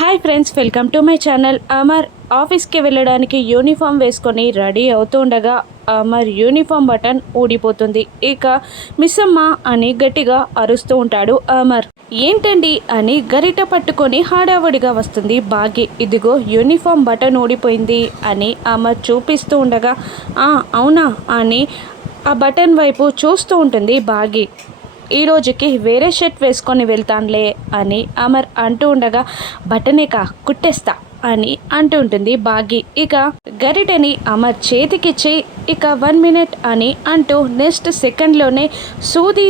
Hi friends, welcome to my channel. Amar ఆఫీస్కి వెళ్ళడానికి uniform వేసుకొని రెడీ అవుతూ ఉండగా అమర్ యూనిఫామ్ బటన్ ఊడిపోతుంది. ఇక మిస్సమ్మ అని గట్టిగా అరుస్తూ ఉంటాడు అమర్. ఏంటండి అని గరిట పట్టుకొని హడావుడిగా వస్తుంది బాగి. ఇదిగో యూనిఫామ్ బటన్ ఊడిపోయింది అని అమర్ చూపిస్తూ ఉండగా అవునా అని ఆ బటన్ వైపు చూస్తూ ఉంటుంది బాగి. ఈ రోజుకి వేరే షర్ట్ వేసుకొని వెళ్తానులే అని అమర్ అంటూ ఉండగా బటనేకా కుట్టేస్తా అని అంటూ ఉంటుంది బాగి. ఇక గరిటని అమర్ చేతికిచ్చి ఇక 1 మినిట్ అని అంటూ నెక్స్ట్ సెకండ్లోనే సూది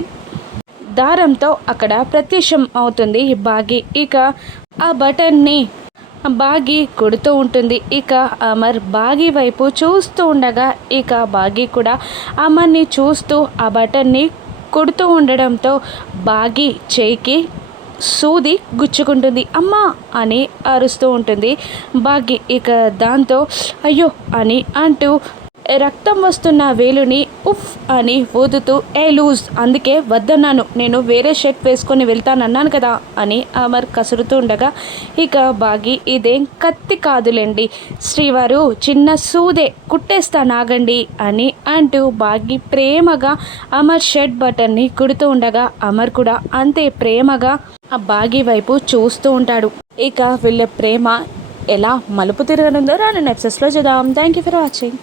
దారంతో అక్కడ ప్రత్యక్షం అవుతుంది బాగి. ఇక ఆ బటన్ని బాగి కొడుతూ ఉంటుంది. ఇక అమర్ బాగి వైపు చూస్తూ ఉండగా ఇక బాగి కూడా అమర్ని చూస్తూ ఆ బటన్ని కొడుతూ ఉండడంతో బాగి చేయికి సూది గుచ్చుకుంటుంది. అమ్మా అని అరుస్తూ ఉంటుంది బాగి. ఇక దాంతో అయ్యో అని అంటూ రక్తం వస్తున్న వేలుని ఉఫ్ అని ఊదుతూ లూజ్, అందుకే వద్దన్నాను, నేను వేరే షర్ట్ వేసుకొని వెళ్తానన్నాను కదా అని అమర్ కసురుతూ ఉండగా ఇక బాగి ఇదేం కత్తి కాదులేండి శ్రీవారు, చిన్న సూదే, కుట్టేస్తా నాగండి అని అంటూ బాగి ప్రేమగా అమర్ షర్ట్ బటన్ని కుడుతూ ఉండగా అమర్ కూడా అంతే ప్రేమగా ఆ బాగి వైపు చూస్తూ ఉంటాడు. ఇక వీళ్ళ ప్రేమ ఎలా మలుపు తిరగనుందో రాను నెక్సెస్లో చూద్దాం. Thank you for watching.